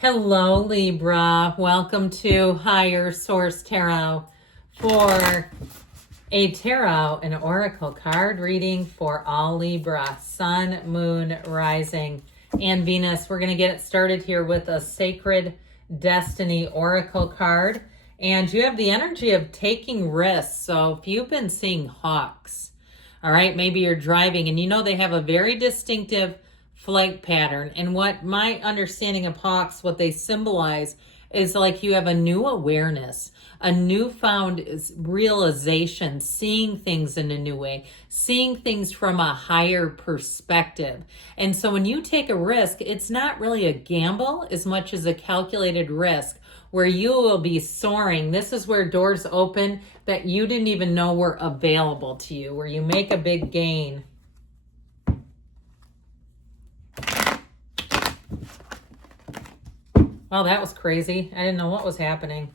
Hello, Libra. Welcome to Higher Source Tarot for a tarot and oracle card reading for all Libra, Sun, Moon, Rising, and Venus. We're going to get it started here with a Sacred Destiny oracle card. And you have the energy of taking risks. So if you've been seeing hawks, all right, maybe you're driving and you know they have a very distinctive flight pattern. And what my understanding of hawks, what they symbolize is like you have a new awareness, a newfound realization, seeing things in a new way, seeing things from a higher perspective. And so when you take a risk, it's not really a gamble as much as a calculated risk where you will be soaring. This is where doors open that you didn't even know were available to you, where you make a big gain. Well, that was crazy. I didn't know what was happening.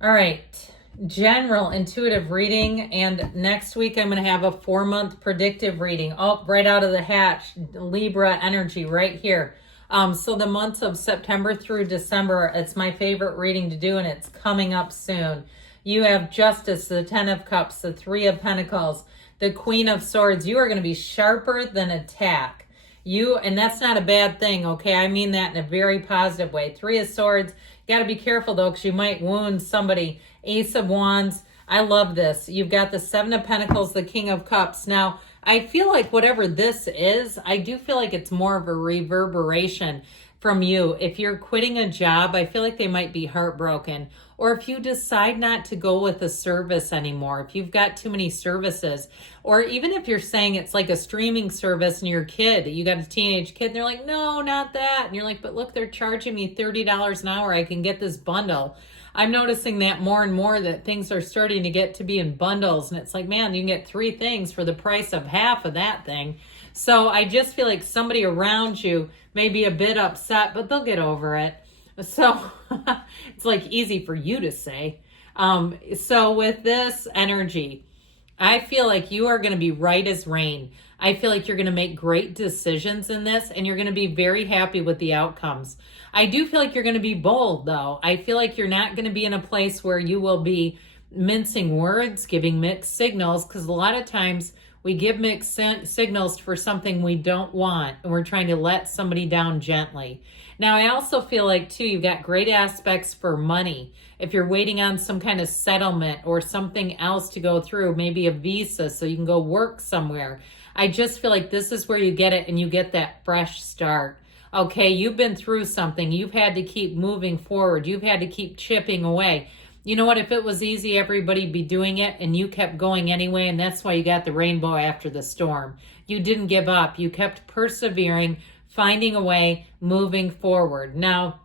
All right. General intuitive reading. And next week, I'm going to have a 4-month predictive reading. Oh, right out of the hatch. Libra energy right here. So the months of September through December, it's my favorite reading to do, and it's coming up soon. You have Justice, the 10 of Cups, the 3 of Pentacles, the Queen of Swords. You are going to be sharper than attack. And that's not a bad thing, okay? I mean that in a very positive way. 3 of Swords. You got to be careful, though, because you might wound somebody. Ace of Wands. I love this. You've got the 7 of Pentacles, the King of Cups. Now, I feel like whatever this is, I do feel like it's more of a reverberation from you. If you're quitting a job, I feel like they might be heartbroken. Or if you decide not to go with a service anymore, if you've got too many services, or even if you're saying it's like a streaming service and your kid, you got a teenage kid and they're like, no, not that. And you're like, but look, they're charging me $30 an hour. I can get this bundle. I'm noticing that more and more that things are starting to get to be in bundles. And it's like, man, you can get 3 things for the price of half of that thing. So I just feel like somebody around you may be a bit upset, but they'll get over it. So it's like easy for you to say. So with this energy, I feel like you are going to be right as rain. I feel like you're going to make great decisions in this and you're going to be very happy with the outcomes. I do feel like you're going to be bold, though. I feel like you're not going to be in a place where you will be mincing words, giving mixed signals, because a lot of times we give mixed signals for something we don't want, and we're trying to let somebody down gently. Now, I also feel like, too, you've got great aspects for money. If you're waiting on some kind of settlement or something else to go through, maybe a visa so you can go work somewhere, I just feel like this is where you get it and you get that fresh start. Okay, you've been through something. You've had to keep moving forward. You've had to keep chipping away. You know what? If it was easy, everybody'd be doing it, and you kept going anyway, and that's why you got the rainbow after the storm. You didn't give up. You kept persevering, finding a way, moving forward. Now,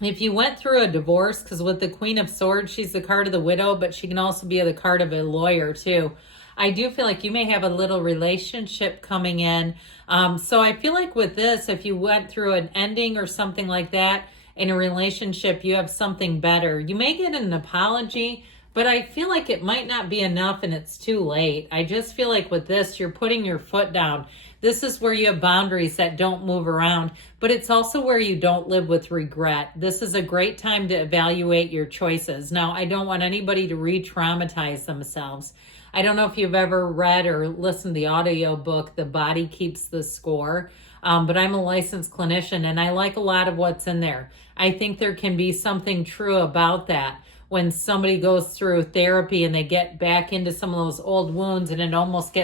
if you went through a divorce, because with the Queen of Swords, she's the card of the widow, but she can also be the card of a lawyer, too. I do feel like you may have a little relationship coming in. So I feel like with this, if you went through an ending or something like that in a relationship, you have something better. You may get an apology, but I feel like it might not be enough and it's too late. I just feel like with this, you're putting your foot down. This is where you have boundaries that don't move around, but it's also where you don't live with regret. This is a great time to evaluate your choices. Now, I don't want anybody to re-traumatize themselves. I don't know if you've ever read or listened to the audio book, The Body Keeps the Score, but I'm a licensed clinician and I like a lot of what's in there. I think there can be something true about that when somebody goes through therapy and they get back into some of those old wounds and it almost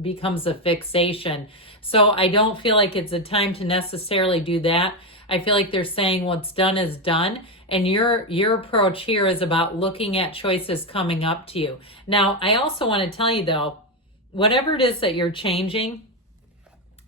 becomes a fixation. So I don't feel like it's a time to necessarily do that. I feel like they're saying what's done is done. And your approach here is about looking at choices coming up to you. Now, I also want to tell you, though, whatever it is that you're changing,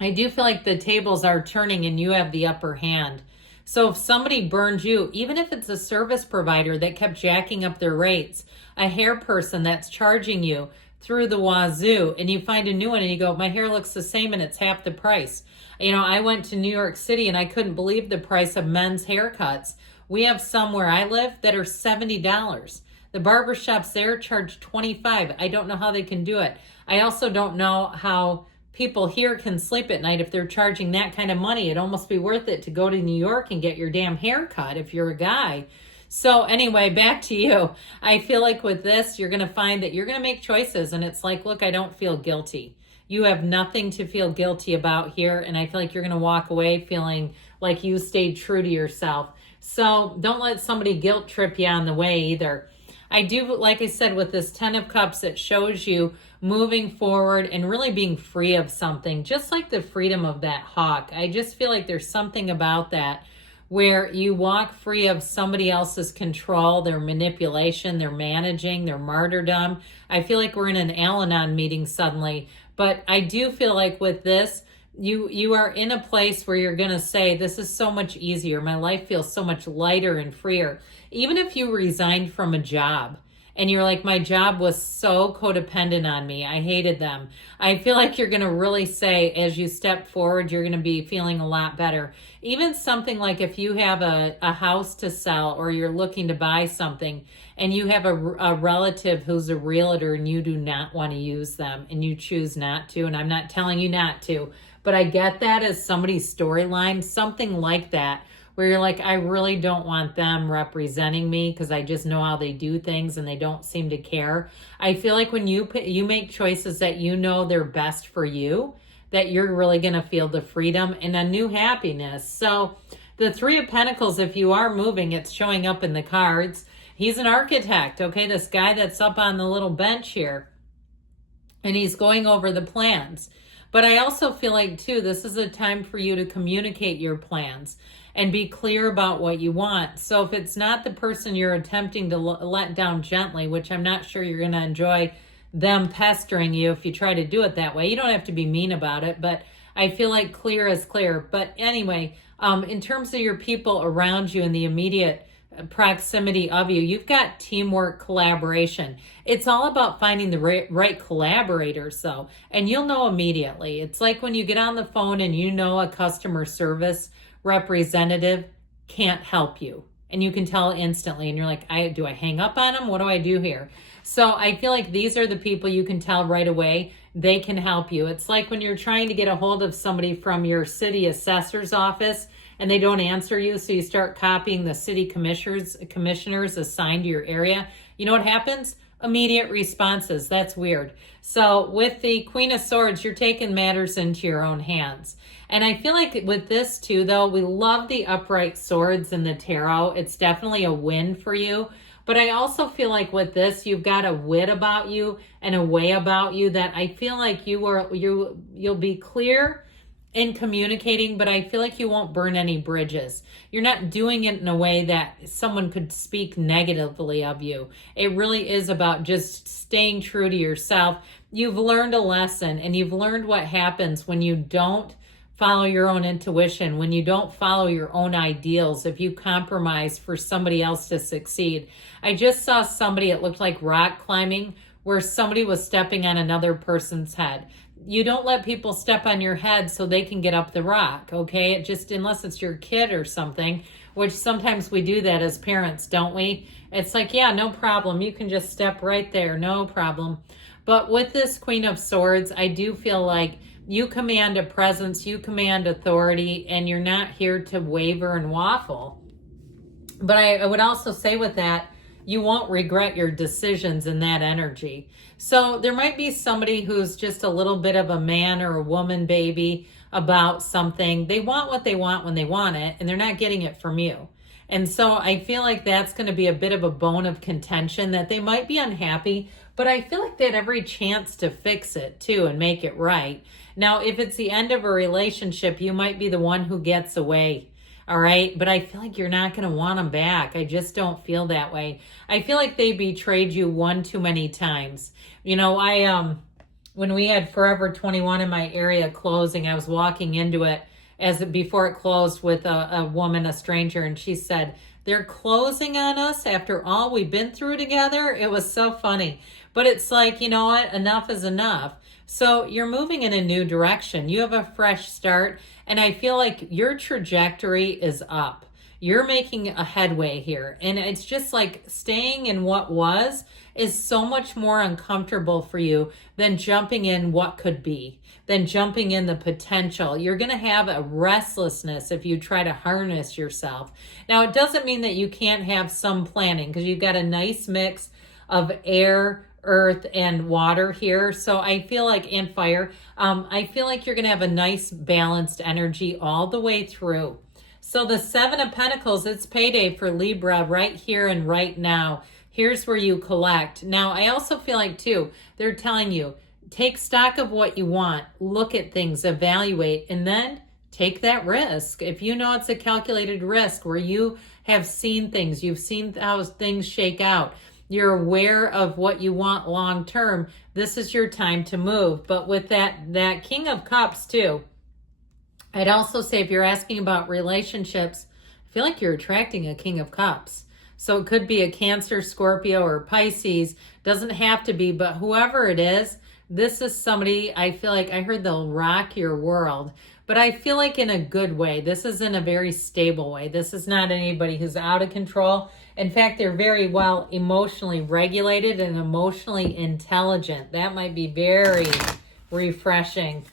I do feel like the tables are turning and you have the upper hand. So if somebody burned you, even if it's a service provider that kept jacking up their rates, a hair person that's charging you through the wazoo, and you find a new one and you go, my hair looks the same and it's half the price. You know, I went to New York City and I couldn't believe the price of men's haircuts. We have some where I live that are $70. The barbershops there charge $25. I don't know how they can do it. I also don't know how people here can sleep at night if they're charging that kind of money. It'd almost be worth it to go to New York and get your damn hair cut if you're a guy. So anyway, back to you. I feel like with this, you're going to find that you're going to make choices. And it's like, look, I don't feel guilty. You have nothing to feel guilty about here. And I feel like you're going to walk away feeling like you stayed true to yourself. So don't let somebody guilt trip you on the way either. I do, like I said, with this 10 of Cups, it shows you moving forward and really being free of something, just like the freedom of that hawk. I just feel like there's something about that where you walk free of somebody else's control, their manipulation, their managing, their martyrdom. I feel like we're in an Al-Anon meeting suddenly, but I do feel like with this, you are in a place where you're going to say, this is so much easier. My life feels so much lighter and freer. Even if you resigned from a job and you're like, my job was so codependent on me, I hated them. I feel like you're going to really say, as you step forward, you're going to be feeling a lot better. Even something like if you have a house to sell or you're looking to buy something and you have a relative who's a realtor and you do not want to use them and you choose not to, and I'm not telling you not to, but I get that as somebody's storyline, something like that, where you're like, I really don't want them representing me because I just know how they do things and they don't seem to care. I feel like when you make choices that you know they're best for you, that you're really going to feel the freedom and a new happiness. So the Three of Pentacles, if you are moving, it's showing up in the cards. He's an architect, okay? This guy that's up on the little bench here, and he's going over the plans. But I also feel like, too, this is a time for you to communicate your plans and be clear about what you want. So if it's not the person you're attempting to let down gently, which I'm not sure you're going to enjoy them pestering you if you try to do it that way. You don't have to be mean about it, but I feel like clear is clear. But anyway, in terms of your people around you in the immediate proximity of you, you've got teamwork, collaboration. It's all about finding the right collaborators, though, and you'll know immediately. It's like when you get on the phone and you know a customer service representative can't help you, and you can tell instantly, and you're like, do I hang up on them? What do I do here? So I feel like these are the people you can tell right away. They can help you. It's like when you're trying to get a hold of somebody from your city assessor's office and they don't answer you, so you start copying the city commissioners assigned to your area. You know what happens? Immediate responses. That's weird. So with the Queen of Swords, you're taking matters into your own hands. And I feel like with this too, though, we love the upright swords in the tarot. It's definitely a win for you. But I also feel like with this, you've got a wit about you and a way about you that I feel like you'll be clear in communicating, but I feel like you won't burn any bridges. You're not doing it in a way that someone could speak negatively of you. It really is about just staying true to yourself. You've learned a lesson, and you've learned what happens when you don't follow your own intuition, when you don't follow your own ideals, if you compromise for somebody else to succeed. I just saw somebody, it looked like rock climbing, where somebody was stepping on another person's head. You don't let people step on your head so they can get up the rock, okay? It just, unless it's your kid or something, which sometimes we do that as parents, don't we? It's like, yeah, no problem. You can just step right there, no problem. But with this Queen of Swords, I do feel like you command a presence, you command authority, and you're not here to waver and waffle. But I would also say with that, you won't regret your decisions in that energy. So there might be somebody who's just a little bit of a man or a woman baby about something. They want what they want when they want it, and they're not getting it from you. And so I feel like that's going to be a bit of a bone of contention, that they might be unhappy, but I feel like they had every chance to fix it too and make it right. Now, if it's the end of a relationship, you might be the one who gets away. All right. But I feel like you're not going to want them back. I just don't feel that way. I feel like they betrayed you one too many times. You know, when we had Forever 21 in my area closing, I was walking into it before it closed with a woman, a stranger, and she said, they're closing on us after all we've been through together. It was so funny. But it's like, you know what? Enough is enough. So you're moving in a new direction. You have a fresh start. And I feel like your trajectory is up. You're making a headway here. And it's just like staying in what was is so much more uncomfortable for you than jumping in what could be, than jumping in the potential. You're going to have a restlessness if you try to harness yourself. Now, it doesn't mean that you can't have some planning, because you've got a nice mix of air, earth, and water here. So I feel like, and fire, I feel like you're going to have a nice balanced energy all the way through. So the Seven of Pentacles, it's payday for Libra right here and right now. Here's where you collect. Now, I also feel like, too, they're telling you, take stock of what you want, look at things, evaluate, and then take that risk. If you know it's a calculated risk where you have seen things, you've seen how things shake out, you're aware of what you want long term, this is your time to move. But with that King of Cups, too, I'd also say if you're asking about relationships, I feel like you're attracting a King of Cups. So it could be a Cancer, Scorpio, or Pisces. Doesn't have to be, but whoever it is, this is somebody I feel like, I heard they'll rock your world. But I feel like in a good way. This is in a very stable way. This is not anybody who's out of control. In fact, they're very well emotionally regulated and emotionally intelligent. That might be very refreshing.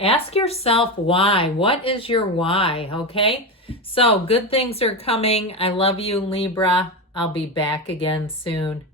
Ask yourself why. What is your why? Okay? So good things are coming. I love you, Libra. I'll be back again soon.